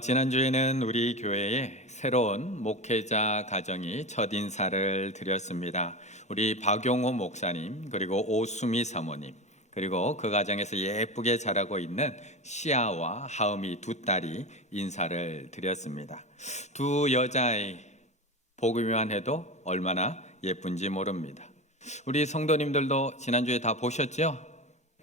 지난주에는 우리 교회에 새로운 목회자 가정이 첫 인사를 드렸습니다. 우리 박용호 목사님, 그리고 오수미 사모님, 그리고 그 가정에서 예쁘게 자라고 있는 시아와 하음이 두 딸이 인사를 드렸습니다. 두 여자아이 보기만 해도 얼마나 예쁜지 모릅니다. 우리 성도님들도 지난주에 다 보셨죠?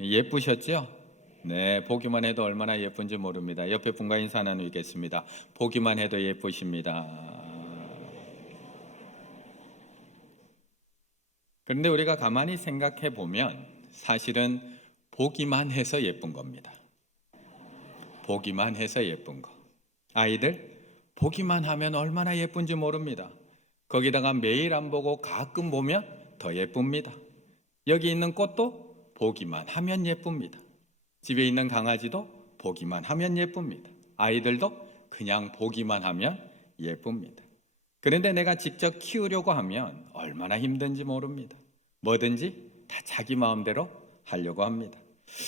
예쁘셨죠? 네, 보기만 해도 얼마나 예쁜지 모릅니다. 옆에 분과 인사 나누겠습니다. 보기만 해도 예쁘십니다. 그런데 우리가 가만히 생각해 보면 사실은 보기만 해서 예쁜 겁니다. 보기만 해서 예쁜 거. 아이들 보기만 하면 얼마나 예쁜지 모릅니다. 거기다가 매일 안 보고 가끔 보면 더 예쁩니다. 여기 있는 꽃도 보기만 하면 예쁩니다. 집에 있는 강아지도 보기만 하면 예쁩니다. 아이들도 그냥 보기만 하면 예쁩니다. 그런데 내가 직접 키우려고 하면 얼마나 힘든지 모릅니다. 뭐든지 다 자기 마음대로 하려고 합니다.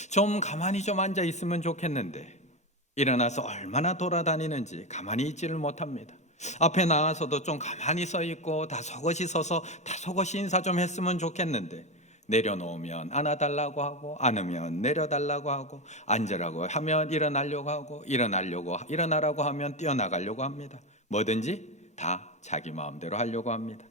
좀 가만히 좀 앉아 있으면 좋겠는데 일어나서 얼마나 돌아다니는지 가만히 있지를 못합니다. 앞에 나와서도 좀 가만히 서 있고 다소곳이 서서 다소곳이 인사 좀 했으면 좋겠는데 내려놓으면 안아달라고 하고 안으면 내려달라고 하고 앉으라고 하면 일어나려고 하고 일어나라고 하면 뛰어나가려고 합니다. 뭐든지 다 자기 마음대로 하려고 합니다.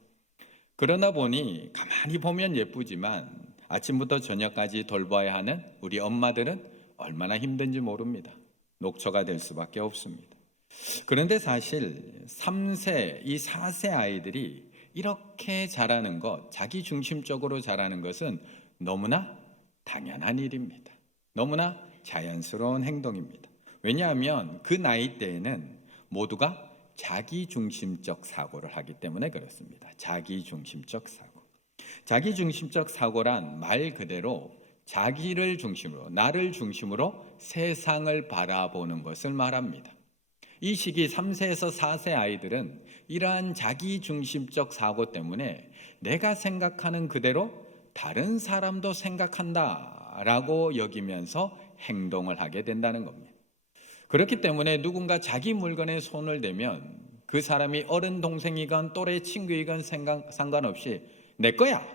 그러나 보니 가만히 보면 예쁘지만 아침부터 저녁까지 돌봐야 하는 우리 엄마들은 얼마나 힘든지 모릅니다. 녹초가 될 수밖에 없습니다. 그런데 사실 3세, 이 4세 아이들이 이렇게 자라는 것, 자기 중심적으로 자라는 것은 너무나 당연한 일입니다. 너무나 자연스러운 행동입니다. 왜냐하면 그 나이 때에는 모두가 자기 중심적 사고를 하기 때문에 그렇습니다. 자기 중심적 사고. 자기 중심적 사고란 말 그대로 자기를 중심으로, 나를 중심으로 세상을 바라보는 것을 말합니다. 이 시기 3세에서 4세 아이들은 이러한 자기 중심적 사고 때문에 내가 생각하는 그대로 다른 사람도 생각한다 라고 여기면서 행동을 하게 된다는 겁니다. 그렇기 때문에 누군가 자기 물건에 손을 대면 그 사람이 어른 동생이건 또래 친구이건 상관없이 내 거야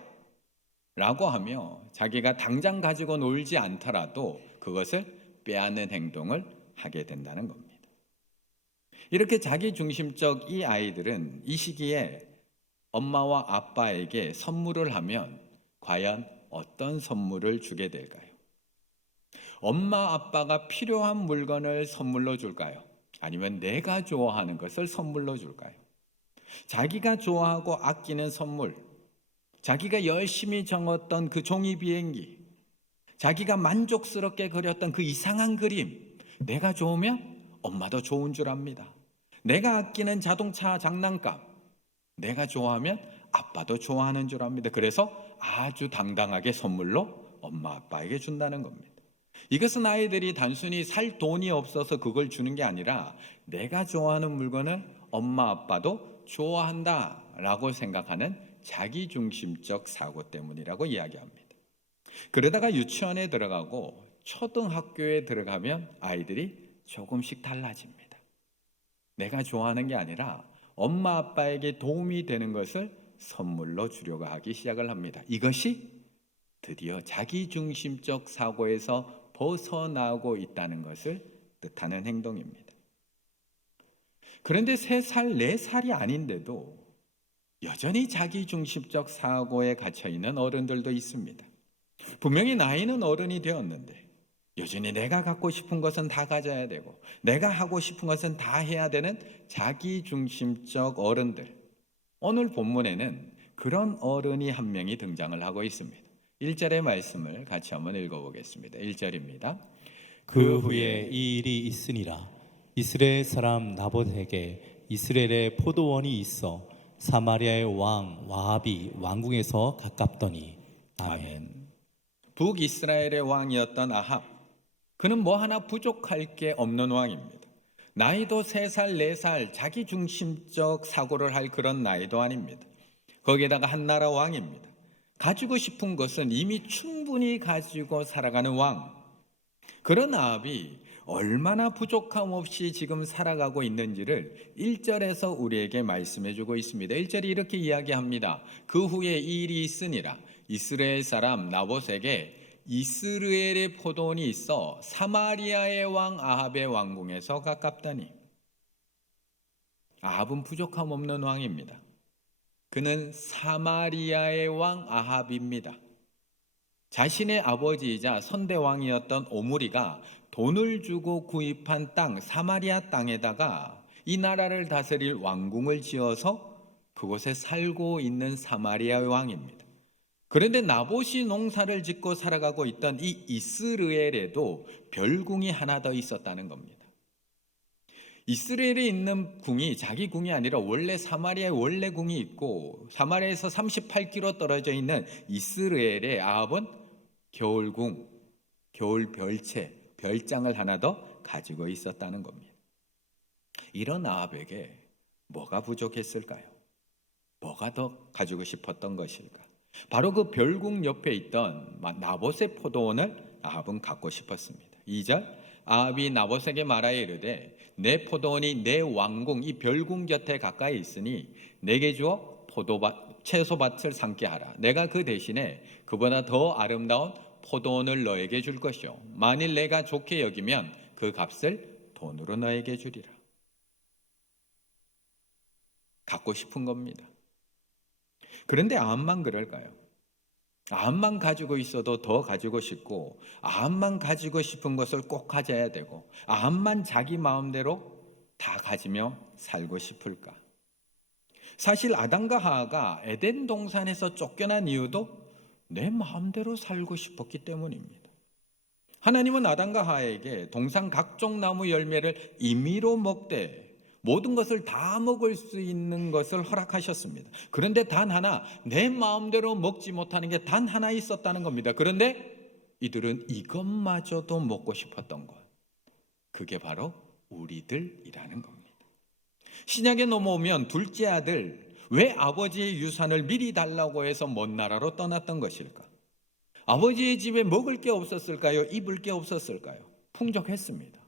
라고 하며 자기가 당장 가지고 놀지 않더라도 그것을 빼앗는 행동을 하게 된다는 겁니다. 이렇게 자기 중심적 이 아이들은 이 시기에 엄마와 아빠에게 선물을 하면 과연 어떤 선물을 주게 될까요? 엄마 아빠가 필요한 물건을 선물로 줄까요? 아니면 내가 좋아하는 것을 선물로 줄까요? 자기가 좋아하고 아끼는 선물, 자기가 열심히 정했던 그 종이 비행기, 자기가 만족스럽게 그렸던 그 이상한 그림, 내가 좋으면 엄마도 좋은 줄 압니다. 내가 아끼는 자동차 장난감, 내가 좋아하면 아빠도 좋아하는 줄 압니다. 그래서 아주 당당하게 선물로 엄마 아빠에게 준다는 겁니다. 이것은 아이들이 단순히 살 돈이 없어서 그걸 주는 게 아니라 내가 좋아하는 물건을 엄마 아빠도 좋아한다 라고 생각하는 자기중심적 사고 때문이라고 이야기합니다. 그러다가 유치원에 들어가고 초등학교에 들어가면 아이들이 조금씩 달라집니다. 내가 좋아하는 게 아니라 엄마 아빠에게 도움이 되는 것을 선물로 주려고 하기 시작을 합니다. 이것이 드디어 자기중심적 사고에서 벗어나고 있다는 것을 뜻하는 행동입니다. 그런데 3살, 4살이 아닌데도 여전히 자기중심적 사고에 갇혀있는 어른들도 있습니다. 분명히 나이는 어른이 되었는데 여전히 내가 갖고 싶은 것은 다 가져야 되고 내가 하고 싶은 것은 다 해야 되는 자기중심적 어른들. 오늘 본문에는 그런 어른이 한 명이 등장을 하고 있습니다. 1절의 말씀을 같이 한번 읽어보겠습니다. 1절입니다. 그 후에 이 일이 있으니라. 이스라엘 사람 나봇에게 이스라엘의 포도원이 있어 사마리아의 왕 와합이 왕궁에서 가깝더니. 아멘. 북이스라엘의 왕이었던 아합, 그는 뭐 하나 부족할 게 없는 왕입니다. 나이도 3살, 4살 자기중심적 사고를 할 그런 나이도 아닙니다. 거기에다가 한나라 왕입니다. 가지고 싶은 것은 이미 충분히 가지고 살아가는 왕. 그런 아합이 얼마나 부족함 없이 지금 살아가고 있는지를 1절에서 우리에게 말씀해 주고 있습니다. 1절이 이렇게 이야기합니다. 그 후에 이 일이 있으니라. 이스라엘 사람 나봇에게 이스라엘의 포도원이 있어 사마리아의 왕 아합의 왕궁에서 가깝다니. 아합은 부족함 없는 왕입니다. 그는 사마리아의 왕 아합입니다. 자신의 아버지이자 선대왕이었던 오므리가 돈을 주고 구입한 땅 사마리아 땅에다가 이 나라를 다스릴 왕궁을 지어서 그곳에 살고 있는 사마리아의 왕입니다. 그런데 나봇이 농사를 짓고 살아가고 있던 이 이스라엘에도 별궁이 하나 더 있었다는 겁니다. 이스라엘에 있는 궁이 자기 궁이 아니라 원래 사마리아에 원래 궁이 있고 사마리아에서 38km 떨어져 있는 이스라엘의 아합은 겨울궁, 겨울 별채, 별장을 하나 더 가지고 있었다는 겁니다. 이런 아합에게 뭐가 부족했을까요? 뭐가 더 가지고 싶었던 것일까? 바로 그 별궁 옆에 있던 나봇의 포도원을 아합은 갖고 싶었습니다. 2절 아합이 나봇에게 말하여 이르되 내 포도원이 내 왕궁 이 별궁 곁에 가까이 있으니 내게 주어 채소밭을 삼게 하라. 내가 그 대신에 그보다 더 아름다운 포도원을 너에게 줄 것이요 만일 내가 좋게 여기면 그 값을 돈으로 너에게 주리라. 갖고 싶은 겁니다. 그런데 아합만 그럴까요? 아합만 가지고 있어도 더 가지고 싶고 아합만 가지고 싶은 것을 꼭 가져야 되고 아합만 자기 마음대로 다 가지며 살고 싶을까? 사실 아담과 하와가 에덴 동산에서 쫓겨난 이유도 내 마음대로 살고 싶었기 때문입니다. 하나님은 아담과 하와에게 동산 각종 나무 열매를 임의로 먹되 모든 것을 다 먹을 수 있는 것을 허락하셨습니다. 그런데 단 하나 내 마음대로 먹지 못하는 게 단 하나 있었다는 겁니다. 그런데 이들은 이것마저도 먹고 싶었던 것, 그게 바로 우리들이라는 겁니다. 신약에 넘어오면 둘째 아들 왜 아버지의 유산을 미리 달라고 해서 먼 나라로 떠났던 것일까? 아버지의 집에 먹을 게 없었을까요? 입을 게 없었을까요? 풍족했습니다.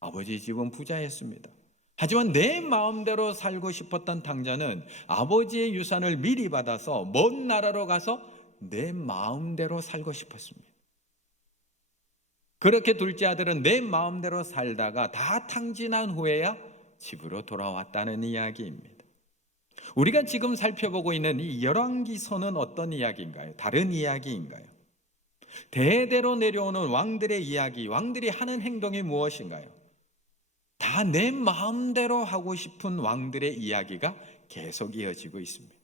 아버지의 집은 부자였습니다. 하지만 내 마음대로 살고 싶었던 탕자는 아버지의 유산을 미리 받아서 먼 나라로 가서 내 마음대로 살고 싶었습니다. 그렇게 둘째 아들은 내 마음대로 살다가 다 탕진한 후에야 집으로 돌아왔다는 이야기입니다. 우리가 지금 살펴보고 있는 이 열왕기서는 어떤 이야기인가요? 다른 이야기인가요? 대대로 내려오는 왕들의 이야기, 왕들이 하는 행동이 무엇인가요? 다 내 마음대로 하고 싶은 왕들의 이야기가 계속 이어지고 있습니다.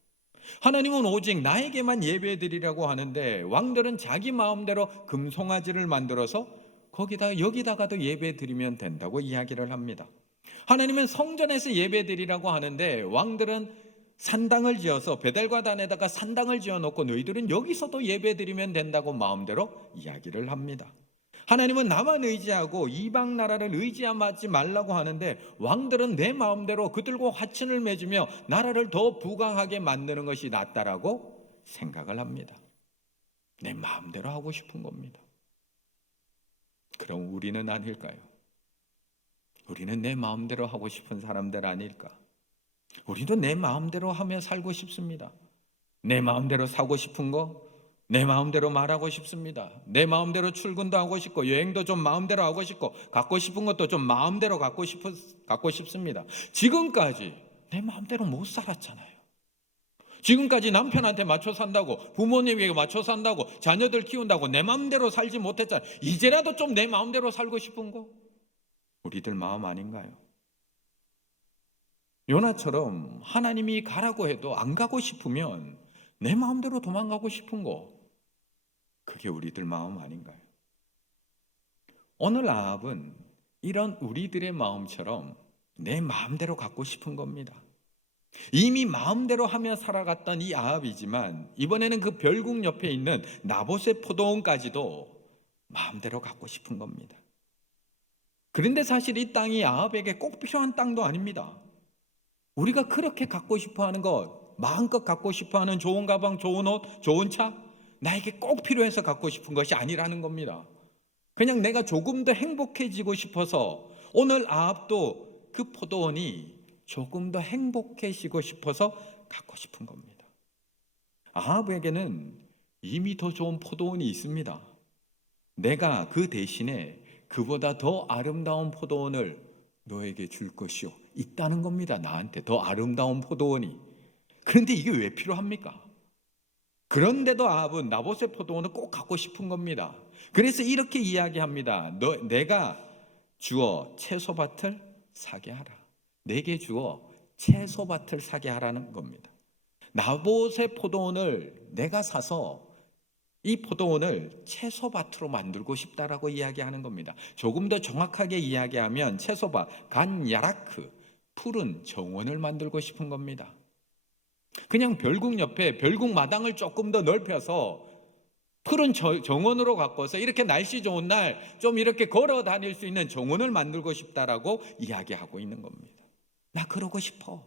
하나님은 오직 나에게만 예배드리라고 하는데 왕들은 자기 마음대로 금송아지를 만들어서 여기다가도 예배드리면 된다고 이야기를 합니다. 하나님은 성전에서 예배드리라고 하는데 왕들은 산당을 지어서 베델과 단에다가 산당을 지어놓고 너희들은 여기서도 예배드리면 된다고 마음대로 이야기를 합니다. 하나님은 나만 의지하고 이방 나라를 의지하지 말라고 하는데 왕들은 내 마음대로 그들과 화친을 맺으며 나라를 더 부강하게 만드는 것이 낫다라고 생각을 합니다. 내 마음대로 하고 싶은 겁니다. 그럼 우리는 아닐까요? 우리는 내 마음대로 하고 싶은 사람들 아닐까? 우리도 내 마음대로 하며 살고 싶습니다. 내 마음대로 사고 싶은 거 내 마음대로 말하고 싶습니다. 내 마음대로 출근도 하고 싶고 여행도 좀 마음대로 하고 싶고 갖고 싶은 것도 좀 마음대로 갖고 싶습니다. 지금까지 내 마음대로 못 살았잖아요. 지금까지 남편한테 맞춰 산다고 부모님에게 맞춰 산다고 자녀들 키운다고 내 마음대로 살지 못했잖아요. 이제라도 좀 내 마음대로 살고 싶은 거 우리들 마음 아닌가요? 요나처럼 하나님이 가라고 해도 안 가고 싶으면 내 마음대로 도망가고 싶은 거 그게 우리들 마음 아닌가요? 오늘 아합은 이런 우리들의 마음처럼 내 마음대로 갖고 싶은 겁니다. 이미 마음대로 하며 살아갔던 이 아합이지만 이번에는 그 별궁 옆에 있는 나봇의 포도원까지도 마음대로 갖고 싶은 겁니다. 그런데 사실 이 땅이 아합에게 꼭 필요한 땅도 아닙니다. 우리가 그렇게 갖고 싶어하는 것, 마음껏 갖고 싶어하는 좋은 가방, 좋은 옷, 좋은 차 나에게 꼭 필요해서 갖고 싶은 것이 아니라는 겁니다. 그냥 내가 조금 더 행복해지고 싶어서 오늘 아합도 그 포도원이 조금 더 행복해지고 싶어서 갖고 싶은 겁니다. 아합에게는 이미 더 좋은 포도원이 있습니다. 내가 그 대신에 그보다 더 아름다운 포도원을 너에게 줄 것이요 있다는 겁니다. 나한테 더 아름다운 포도원이. 그런데 이게 왜 필요합니까? 그런데도 아합은 나봇의 포도원을 꼭 갖고 싶은 겁니다. 그래서 이렇게 이야기합니다. 내가 주어 채소밭을 사게 하라. 내게 주어 채소밭을 사게 하라는 겁니다. 나봇의 포도원을 내가 사서 이 포도원을 채소밭으로 만들고 싶다라고 이야기하는 겁니다. 조금 더 정확하게 이야기하면 채소밭, 간야라크, 푸른 정원을 만들고 싶은 겁니다. 그냥 별궁 옆에 별궁 마당을 조금 더 넓혀서 푸른 정원으로 가꿔서 이렇게 날씨 좋은 날 좀 이렇게 걸어 다닐 수 있는 정원을 만들고 싶다라고 이야기하고 있는 겁니다. 나 그러고 싶어.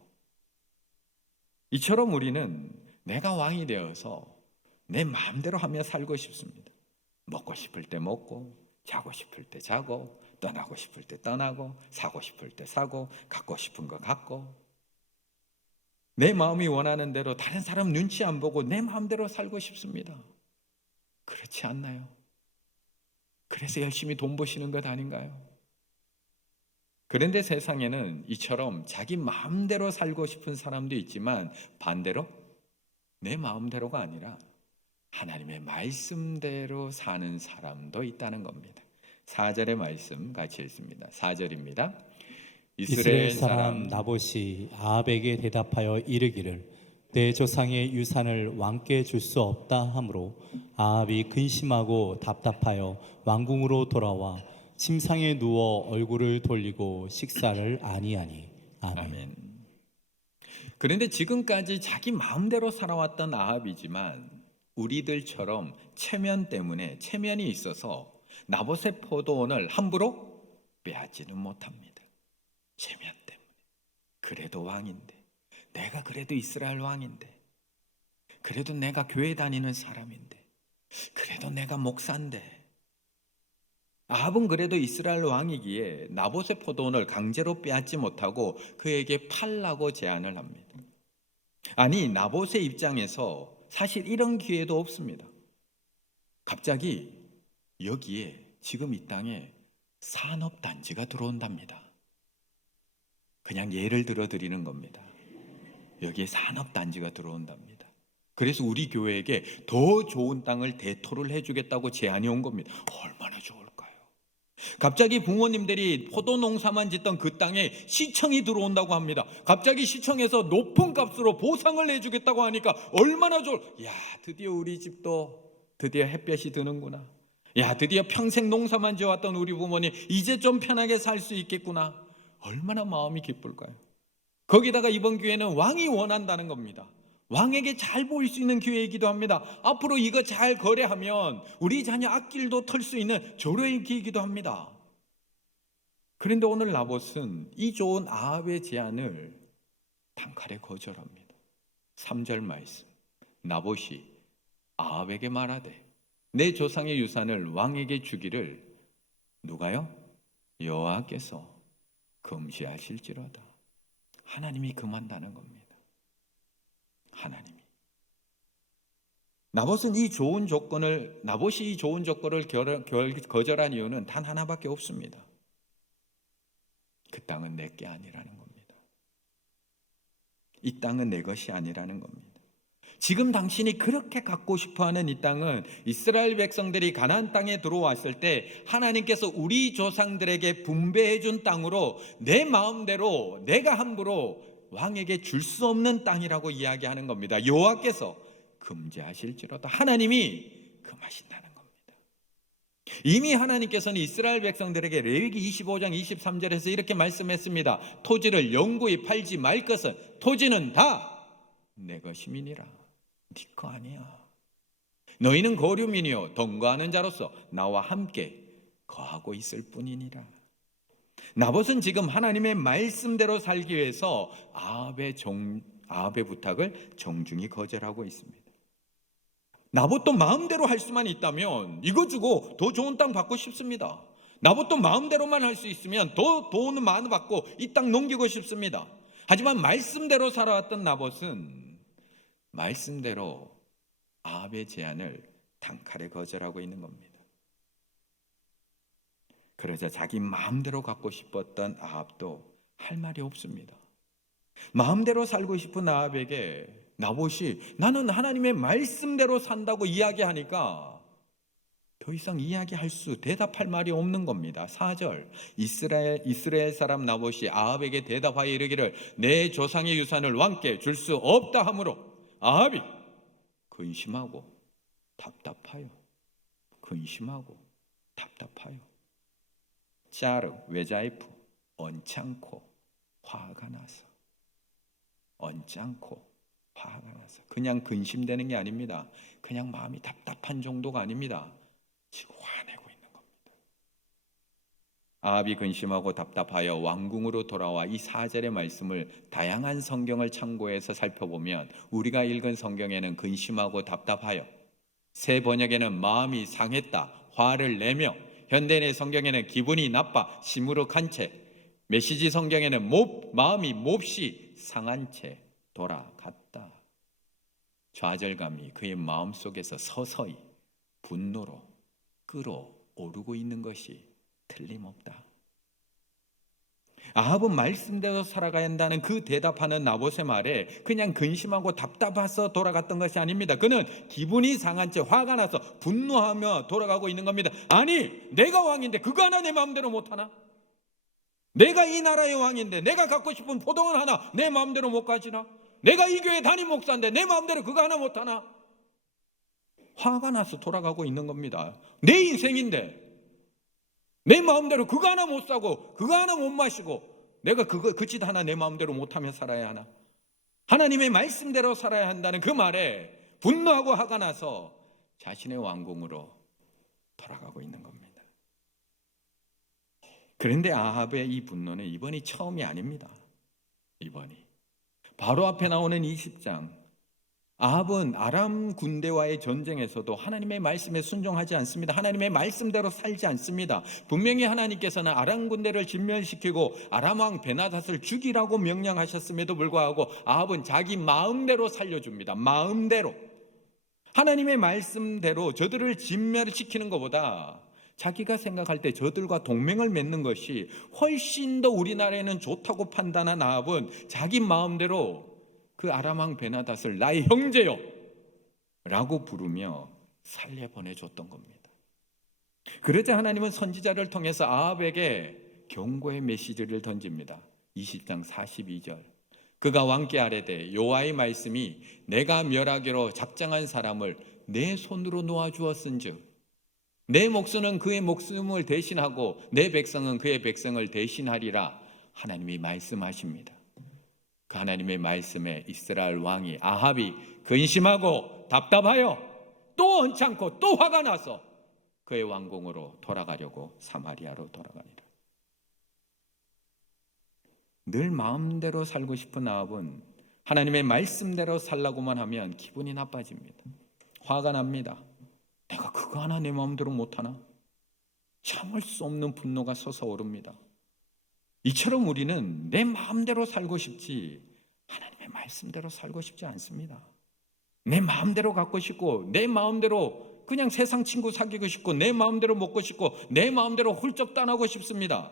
이처럼 우리는 내가 왕이 되어서 내 마음대로 하며 살고 싶습니다. 먹고 싶을 때 먹고, 자고 싶을 때 자고, 떠나고 싶을 때 떠나고, 사고 싶을 때 사고, 갖고 싶은 거 갖고, 내 마음이 원하는 대로 다른 사람 눈치 안 보고 내 마음대로 살고 싶습니다. 그렇지 않나요? 그래서 열심히 돈 버시는 것 아닌가요? 그런데 세상에는 이처럼 자기 마음대로 살고 싶은 사람도 있지만 반대로 내 마음대로가 아니라 하나님의 말씀대로 사는 사람도 있다는 겁니다. 4절의 말씀 같이 읽습니다. 4절입니다. 이스라엘 사람 나봇이 아합에게 대답하여 이르기를 내 조상의 유산을 왕께 줄 수 없다 하므로 아합이 근심하고 답답하여 왕궁으로 돌아와 침상에 누워 얼굴을 돌리고 식사를 아니하니. 아멘. 그런데 지금까지 자기 마음대로 살아왔던 아합이지만 우리들처럼 체면이 있어서 나봇의 포도원을 함부로 빼앗지는 못합니다. 체면 때문에. 그래도 왕인데, 내가 그래도 이스라엘 왕인데, 그래도 내가 교회 다니는 사람인데, 그래도 내가 목사인데. 아합은 그래도 이스라엘 왕이기에 나봇의 포도원을 강제로 빼앗지 못하고 그에게 팔라고 제안을 합니다. 아니, 나봇의 입장에서 사실 이런 기회도 없습니다. 갑자기 여기에 지금 이 땅에 산업단지가 들어온답니다. 그냥 예를 들어 드리는 겁니다. 여기에 산업단지가 들어온답니다. 그래서 우리 교회에게 더 좋은 땅을 대토를 해주겠다고 제안이 온 겁니다. 얼마나 좋을까요? 갑자기 부모님들이 포도 농사만 짓던 그 땅에 시청이 들어온다고 합니다. 갑자기 시청에서 높은 값으로 보상을 내주겠다고 하니까 얼마나 야, 드디어 우리 집도 드디어 햇볕이 드는구나. 야, 드디어 평생 농사만 지어왔던 우리 부모님 이제 좀 편하게 살 수 있겠구나. 얼마나 마음이 기쁠까요? 거기다가 이번 기회는 왕이 원한다는 겁니다. 왕에게 잘 보일 수 있는 기회이기도 합니다. 앞으로 이거 잘 거래하면 우리 자녀 앞길도 털 수 있는 조례의 기회이기도 합니다. 그런데 오늘 나봇은 이 좋은 아합의 제안을 단칼에 거절합니다. 3절 말씀. 나봇이 아합에게 말하되 내 조상의 유산을 왕에게 주기를 누가요? 여호와께서 금지하실지로다. 하나님이 금한다는 겁니다. 하나님이. 나봇이 이 좋은 조건을 거절한 이유는 단 하나밖에 없습니다. 그 땅은 내 게 아니라는 겁니다. 이 땅은 내 것이 아니라는 겁니다. 지금 당신이 그렇게 갖고 싶어하는 이 땅은 이스라엘 백성들이 가나안 땅에 들어왔을 때 하나님께서 우리 조상들에게 분배해 준 땅으로 내 마음대로 내가 함부로 왕에게 줄 수 없는 땅이라고 이야기하는 겁니다. 여호와께서 금지하실지로다. 하나님이 금하신다는 겁니다. 이미 하나님께서는 이스라엘 백성들에게 레위기 25장 23절에서 이렇게 말씀했습니다. 토지를 영구히 팔지 말 것은 토지는 다 내 것임이니라. 네 거 아니야. 너희는 거류민이요 동거하는 자로서 나와 함께 거하고 있을 뿐이니라. 나봇은 지금 하나님의 말씀대로 살기 위해서 아합의 부탁을 정중히 거절하고 있습니다. 나봇도 마음대로 할 수만 있다면 이거 주고 더 좋은 땅 받고 싶습니다. 나봇도 마음대로만 할 수 있으면 더 돈 많이 받고 이 땅 넘기고 싶습니다. 하지만 말씀대로 살아왔던 나봇은 말씀대로 아합의 제안을 단칼에 거절하고 있는 겁니다. 그러자 자기 마음대로 갖고 싶었던 아합도 할 말이 없습니다. 마음대로 살고 싶은 아합에게 나봇이 나는 하나님의 말씀대로 산다고 이야기하니까 더 이상 대답할 말이 없는 겁니다. 4절 이스라엘 사람 나봇이 아합에게 대답하여 이르기를 내 조상의 유산을 왕께 줄 수 없다 하므로 아합이 근심하고 답답하여 짜르 외자이프 언짢고 화가 나서 그냥 근심되는 게 아닙니다. 그냥 마음이 답답한 정도가 아닙니다. 지금 화내고 있는 겁니다. 아합이 근심하고 답답하여 왕궁으로 돌아와 이 4절의 말씀을 다양한 성경을 참고해서 살펴보면 우리가 읽은 성경에는 근심하고 답답하여, 새 번역에는 마음이 상했다, 화를 내며, 현대인의 성경에는 기분이 나빠, 시무룩한 채, 메시지 성경에는 마음이 몹시 상한 채 돌아갔다. 좌절감이 그의 마음속에서 서서히 분노로 끌어오르고 있는 것이 틀림없다. 아합은 말씀대로 살아가야 한다는 그 대답하는 나봇의 말에 그냥 근심하고 답답해서 돌아갔던 것이 아닙니다. 그는 기분이 상한 채 화가 나서 분노하며 돌아가고 있는 겁니다. 아니, 내가 왕인데 그거 하나 내 마음대로 못하나? 내가 이 나라의 왕인데 내가 갖고 싶은 포도원 하나 내 마음대로 못 가지나? 내가 이 교회 담임 목사인데 내 마음대로 그거 하나 못하나? 화가 나서 돌아가고 있는 겁니다. 내 인생인데 내 마음대로 그거 하나 못 사고 그거 하나 못 마시고 내가 그 짓 하나 내 마음대로 못하며 살아야 하나? 하나님의 말씀대로 살아야 한다는 그 말에 분노하고 화가 나서 자신의 왕궁으로 돌아가고 있는 겁니다. 그런데 아합의 이 분노는 이번이 처음이 아닙니다. 이번이 바로 앞에 나오는 20장, 아합은 아람 군대와의 전쟁에서도 하나님의 말씀에 순종하지 않습니다. 하나님의 말씀대로 살지 않습니다. 분명히 하나님께서는 아람 군대를 진멸시키고 아람 왕 베나닷을 죽이라고 명령하셨음에도 불구하고 아합은 자기 마음대로 살려줍니다. 마음대로. 하나님의 말씀대로 저들을 진멸시키는 것보다 자기가 생각할 때 저들과 동맹을 맺는 것이 훨씬 더 우리나라에는 좋다고 판단한 아합은 자기 마음대로 그 아람 왕 베나닷을 나의 형제요 라고 부르며 살려보내줬던 겁니다. 그러자 하나님은 선지자를 통해서 아합에게 경고의 메시지를 던집니다. 20장 42절 그가 왕께 아뢰되 여호와의 말씀이 내가 멸하기로 작정한 사람을 내 손으로 놓아주었은즉 내 목숨은 그의 목숨을 대신하고 내 백성은 그의 백성을 대신하리라 하나님이 말씀하십니다. 그 하나님의 말씀에 이스라엘 왕이 아합이 근심하고 답답하여 또 언짢고 또 화가 나서 그의 왕궁으로 돌아가려고 사마리아로 돌아가니라. 늘 마음대로 살고 싶은 아합은 하나님의 말씀대로 살라고만 하면 기분이 나빠집니다. 화가 납니다. 내가 그거 하나 내 마음대로 못하나? 참을 수 없는 분노가 솟아오릅니다. 이처럼 우리는 내 마음대로 살고 싶지 하나님의 말씀대로 살고 싶지 않습니다. 내 마음대로 갖고 싶고 내 마음대로 그냥 세상 친구 사귀고 싶고 내 마음대로 먹고 싶고 내 마음대로 훌쩍 떠나고 싶습니다.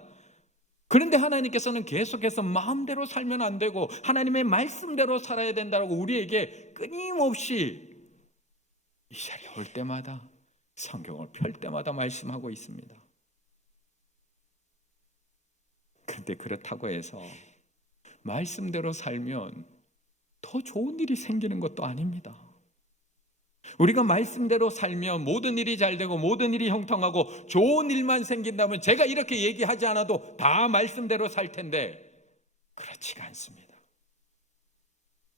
그런데 하나님께서는 계속해서 마음대로 살면 안 되고 하나님의 말씀대로 살아야 된다고 우리에게 끊임없이 이 자리에 올 때마다 성경을 펼 때마다 말씀하고 있습니다. 그런데 그렇다고 해서 말씀대로 살면 더 좋은 일이 생기는 것도 아닙니다. 우리가 말씀대로 살면 모든 일이 잘 되고 모든 일이 형통하고 좋은 일만 생긴다면 제가 이렇게 얘기하지 않아도 다 말씀대로 살 텐데 그렇지가 않습니다.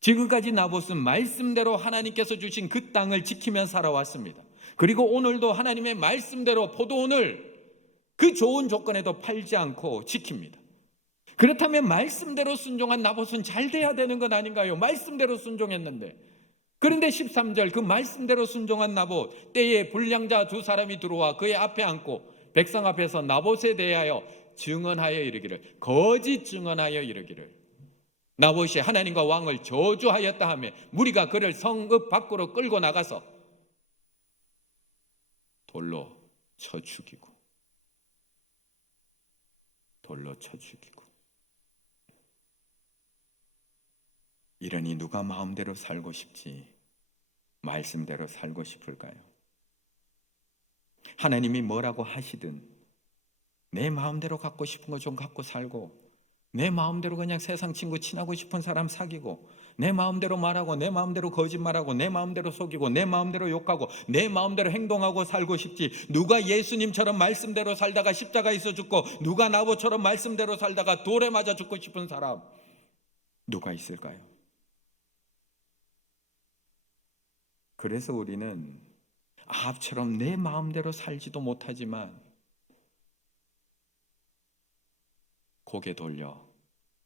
지금까지 나봇은 말씀대로 하나님께서 주신 그 땅을 지키며 살아왔습니다. 그리고 오늘도 하나님의 말씀대로 포도원을 그 좋은 조건에도 팔지 않고 지킵니다. 그렇다면 말씀대로 순종한 나봇은 잘 돼야 되는 것 아닌가요? 말씀대로 순종했는데 그런데 13절 그 말씀대로 순종한 나봇, 때에 불량자 두 사람이 들어와 그의 앞에 앉고 백성 앞에서 나봇에 대하여 증언하여 이르기를, 거짓 증언하여 이르기를, 나봇이 하나님과 왕을 저주하였다 하며 무리가 그를 성읍 밖으로 끌고 나가서 돌로 쳐 죽이고 이러니 누가 마음대로 살고 싶지 말씀대로 살고 싶을까요? 하나님이 뭐라고 하시든 내 마음대로 갖고 싶은 거 좀 갖고 살고, 내 마음대로 그냥 세상 친구 친하고 싶은 사람 사귀고, 내 마음대로 말하고, 내 마음대로 거짓말하고, 내 마음대로 속이고, 내 마음대로 욕하고, 내 마음대로 행동하고 살고 싶지, 누가 예수님처럼 말씀대로 살다가 십자가에서 죽고, 누가 나봇처럼 말씀대로 살다가 돌에 맞아 죽고 싶은 사람 누가 있을까요? 그래서 우리는 아합처럼 내 마음대로 살지도 못하지만 고개 돌려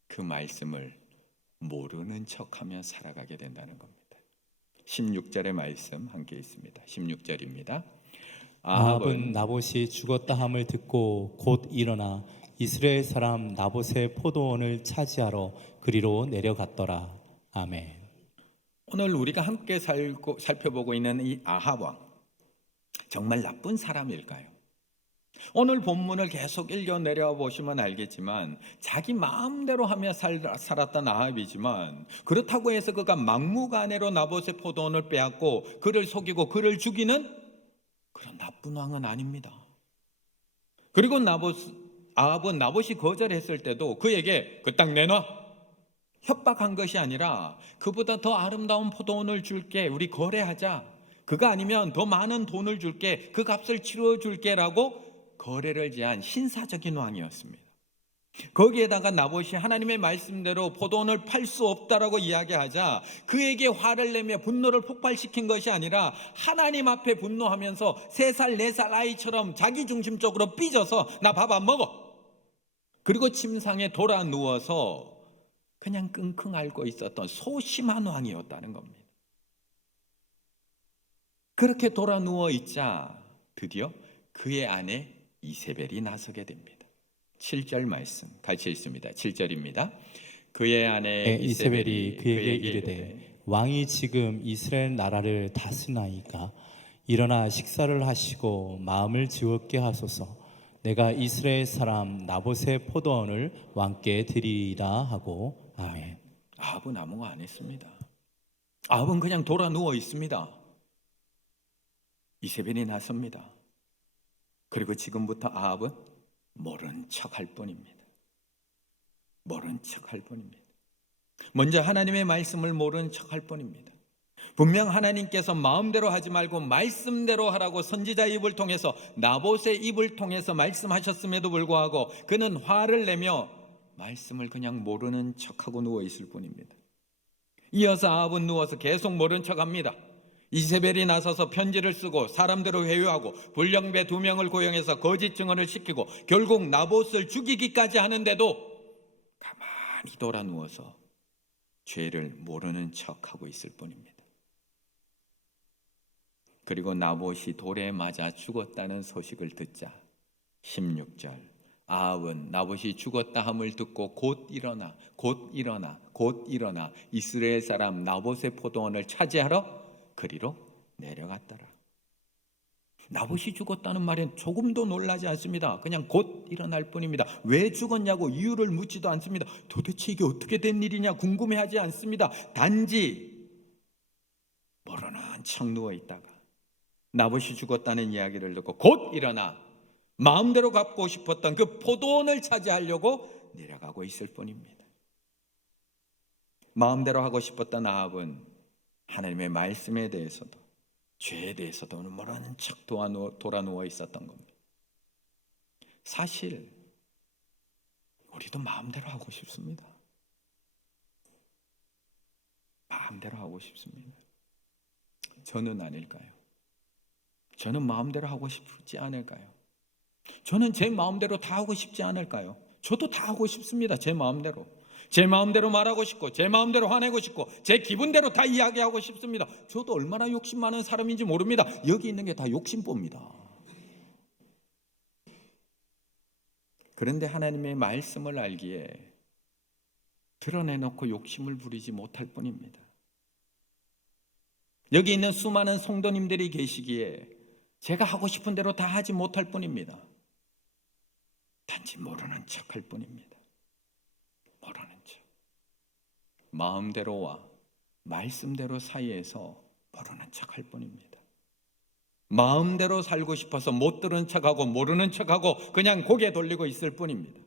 그 말씀을 모르는 척하며 살아가게 된다는 겁니다. 16절의 말씀 함께 있습니다. 16절입니다. 아합은 나봇이 죽었다 함을 듣고 곧 일어나 이스라엘 사람 나봇의 포도원을 차지하러 그리로 내려갔더라. 아멘. 오늘 우리가 함께 살펴보고 있는 이 아합 왕, 정말 나쁜 사람일까요? 오늘 본문을 계속 읽어 내려와 보시면 알겠지만 자기 마음대로 하며 살았던 아합이지만, 그렇다고 해서 그가 막무가내로 나봇의 포도원을 빼앗고 그를 속이고 그를 죽이는 그런 나쁜 왕은 아닙니다. 그리고 아합은 나봇이 거절했을 때도 그에게 그 땅 내놔 협박한 것이 아니라, 그보다 더 아름다운 포도원을 줄게, 우리 거래하자, 그가 아니면 더 많은 돈을 줄게, 그 값을 치러줄게 라고 거래를 제한 신사적인 왕이었습니다. 거기에다가 나봇이 하나님의 말씀대로 포도원을 팔 수 없다라고 이야기하자 그에게 화를 내며 분노를 폭발시킨 것이 아니라, 하나님 앞에 분노하면서 3살 4살 아이처럼 자기중심적으로 삐져서 나 밥 안 먹어, 그리고 침상에 돌아 누워서 그냥 끙끙 앓고 있었던 소심한 왕이었다는 겁니다. 그렇게 돌아 누워 있자 드디어 그의 아내 이세벨이 나서게 됩니다. 7절 말씀 같이 읽습니다. 7절입니다. 그의 아내 이세벨이 그에게 이르되, 왕이 지금 이스라엘 나라를 다스나이까 일어나 식사를 하시고 마음을 즐겁게 하소서. 내가 이스라엘 사람 나봇의 포도원을 왕께 드리리라 하고. 아멘. 아합은 아무 거 안 했습니다. 아합은 그냥 돌아 누워 있습니다. 이세벨이 나섭니다. 그리고 지금부터 아합은 모른 척할 뿐입니다. 모른 척할 뿐입니다. 먼저 하나님의 말씀을 모른 척할 뿐입니다. 분명 하나님께서 마음대로 하지 말고 말씀대로 하라고 선지자의 입을 통해서, 나봇의 입을 통해서 말씀하셨음에도 불구하고 그는 화를 내며 말씀을 그냥 모르는 척하고 누워 있을 뿐입니다. 이어서 아합은 누워서 계속 모른 척합니다. 이세벨이 나서서 편지를 쓰고 사람들을 회유하고 불량배 2명을 고용해서 거짓 증언을 시키고 결국 나봇을 죽이기까지 하는데도 가만히 돌아 누워서 죄를 모르는 척하고 있을 뿐입니다. 그리고 나봇이 돌에 맞아 죽었다는 소식을 듣자 16절, 아합은 나봇이 죽었다 함을 듣고 곧 일어나 이스라엘 사람 나봇의 포도원을 차지하러 그리로 내려갔더라. 나봇이 죽었다는 말엔 조금도 놀라지 않습니다. 그냥 곧 일어날 뿐입니다. 왜 죽었냐고 이유를 묻지도 않습니다. 도대체 이게 어떻게 된 일이냐 궁금해하지 않습니다. 단지 모르는 척 누워있다가 나봇이 죽었다는 이야기를 듣고 곧 일어나 마음대로 갖고 싶었던 그 포도원을 차지하려고 내려가고 있을 뿐입니다. 마음대로 하고 싶었던 아합은 하나님의 말씀에 대해서도 죄에 대해서도 모르는 척 돌아 누워 있었던 겁니다. 사실 우리도 마음대로 하고 싶습니다. 마음대로 하고 싶습니다. 저는 아닐까요? 저는 마음대로 하고 싶지 않을까요? 저는 제 마음대로 다 하고 싶지 않을까요? 저도 다 하고 싶습니다. 제 마음대로. 제 마음대로 말하고 싶고 제 마음대로 화내고 싶고 제 기분대로 다 이야기하고 싶습니다. 저도 얼마나 욕심 많은 사람인지 모릅니다. 여기 있는 게 다 욕심봅니다. 그런데 하나님의 말씀을 알기에 드러내놓고 욕심을 부리지 못할 뿐입니다. 여기 있는 수많은 성도님들이 계시기에 제가 하고 싶은 대로 다 하지 못할 뿐입니다. 단지 모르는 척할 뿐입니다. 모르는 척. 마음대로와 말씀대로 사이에서 모르는 척할 뿐입니다. 마음대로 살고 싶어서 못 들은 척하고 모르는 척하고 그냥 고개 돌리고 있을 뿐입니다.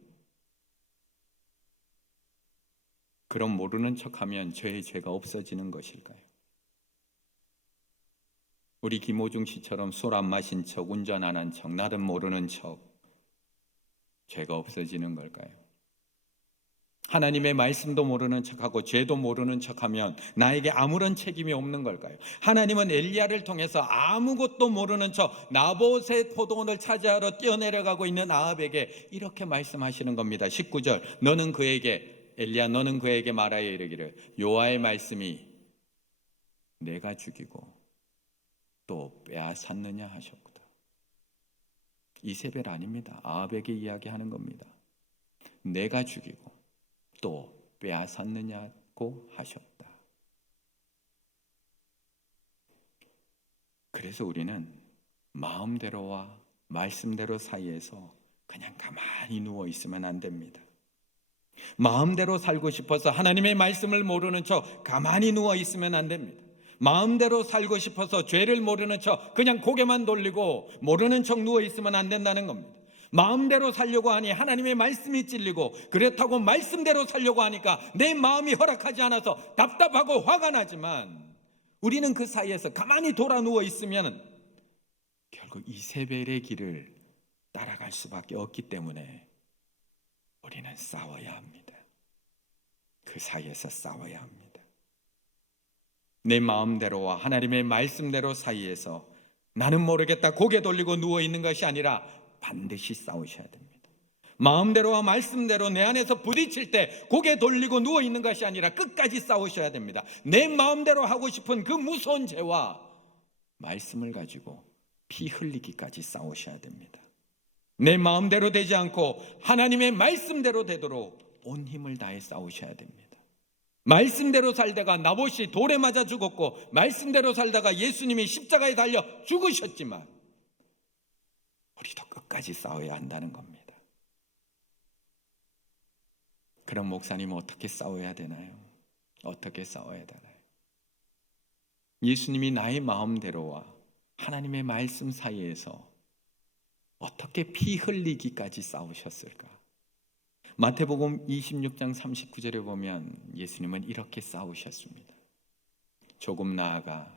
그럼 모르는 척하면 저의 죄가 없어지는 것일까요? 우리 김호중 씨처럼 술 안 마신 척, 운전 안 한 척, 나름 모르는 척, 죄가 없어지는 걸까요? 하나님의 말씀도 모르는 척하고 죄도 모르는 척하면 나에게 아무런 책임이 없는 걸까요? 하나님은 엘리야를 통해서 아무것도 모르는 척 나봇의 포도원을 차지하러 뛰어내려가고 있는 아합에게 이렇게 말씀하시는 겁니다. 19절, 엘리야 너는 그에게 말하여 이르기를 여호와의 말씀이 내가 죽이고 또 빼앗았느냐 하셨거든. 이세벨 아닙니다. 아합에게 이야기하는 겁니다. 내가 죽이고 또 빼앗았느냐고 하셨다. 그래서 우리는 마음대로와 말씀대로 사이에서 그냥 가만히 누워 있으면 안 됩니다. 마음대로 살고 싶어서 하나님의 말씀을 모르는 척 가만히 누워 있으면 안 됩니다. 마음대로 살고 싶어서 죄를 모르는 척 그냥 고개만 돌리고 모르는 척 누워 있으면 안 된다는 겁니다. 마음대로 살려고 하니 하나님의 말씀이 찔리고 그렇다고 말씀대로 살려고 하니까 내 마음이 허락하지 않아서 답답하고 화가 나지만 우리는 그 사이에서 가만히 돌아 누워 있으면 결국 이세벨의 길을 따라갈 수밖에 없기 때문에 우리는 싸워야 합니다. 그 사이에서 싸워야 합니다. 내 마음대로와 하나님의 말씀대로 사이에서 나는 모르겠다 고개 돌리고 누워 있는 것이 아니라 반드시 싸우셔야 됩니다. 마음대로와 말씀대로 내 안에서 부딪힐 때 고개 돌리고 누워 있는 것이 아니라 끝까지 싸우셔야 됩니다. 내 마음대로 하고 싶은 그 무서운 죄와 말씀을 가지고 피 흘리기까지 싸우셔야 됩니다. 내 마음대로 되지 않고 하나님의 말씀대로 되도록 온 힘을 다해 싸우셔야 됩니다. 말씀대로 살다가 나봇이 돌에 맞아 죽었고 말씀대로 살다가 예수님이 십자가에 달려 죽으셨지만 우리도 끝까지 싸워야 한다는 겁니다. 그럼 목사님 어떻게 싸워야 되나요? 어떻게 싸워야 되나요? 예수님이 나의 마음대로와 하나님의 말씀 사이에서 어떻게 피 흘리기까지 싸우셨을까? 마태복음 26장 39절에 보면 예수님은 이렇게 싸우셨습니다. 조금 나아가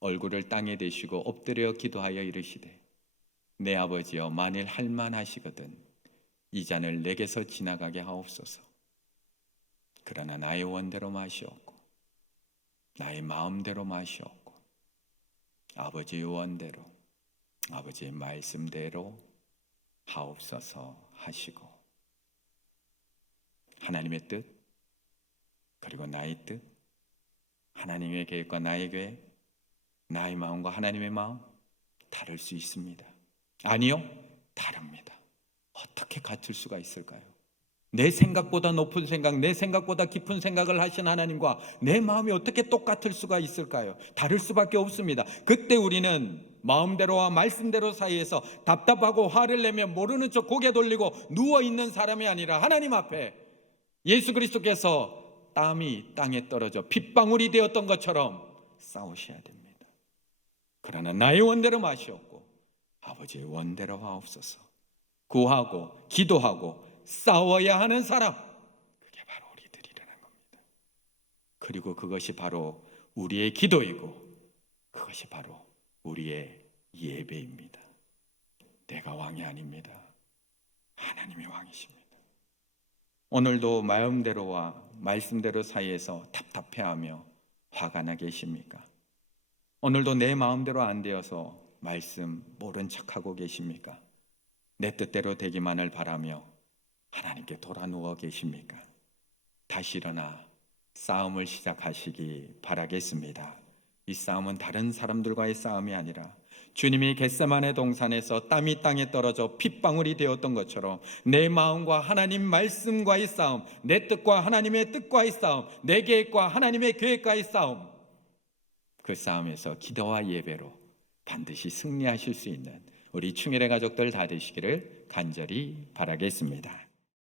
얼굴을 땅에 대시고 엎드려 기도하여 이르시되 내 아버지여 만일 할만하시거든 이 잔을 내게서 지나가게 하옵소서. 그러나 나의 원대로 마시옵고 나의 마음대로 마시옵고 아버지의 원대로 아버지의 말씀대로 하옵소서 하시고 하나님의 뜻 그리고 나의 뜻 하나님의 계획과 나의 계획 나의 마음과 하나님의 마음 다를 수 있습니다. 아니요, 다릅니다. 어떻게 같을 수가 있을까요? 내 생각보다 높은 생각, 내 생각보다 깊은 생각을 하신 하나님과 내 마음이 어떻게 똑같을 수가 있을까요? 다를 수밖에 없습니다. 그때 우리는 마음대로와 말씀대로 사이에서 답답하고 화를 내며 모르는 척 고개 돌리고 누워있는 사람이 아니라 하나님 앞에 예수 그리스도께서 땀이 땅에 떨어져 핏방울이 되었던 것처럼 싸우셔야 됩니다. 그러나 나의 원대로 마시옵고 아버지의 원대로 하옵소서. 구하고 기도하고 싸워야 하는 사람, 그게 바로 우리들이라는 겁니다. 그리고 그것이 바로 우리의 기도이고 그것이 바로 우리의 예배입니다. 내가 왕이 아닙니다. 하나님이 왕이십니다. 오늘도 마음대로와 말씀대로 사이에서 답답해하며 화가 나 계십니까? 오늘도 내 마음대로 안 되어서 말씀 모른 척하고 계십니까? 내 뜻대로 되기만을 바라며 하나님께 돌아 누워 계십니까? 다시 일어나 싸움을 시작하시기 바라겠습니다. 이 싸움은 다른 사람들과의 싸움이 아니라 주님이 겟세마네 동산에서 땀이 땅에 떨어져 핏방울이 되었던 것처럼 내 마음과 하나님 말씀과의 싸움, 내 뜻과 하나님의 뜻과의 싸움, 내 계획과 하나님의 계획과의 싸움, 그 싸움에서 기도와 예배로 반드시 승리하실 수 있는 우리 충혈의 가족들 다 되시기를 간절히 바라겠습니다.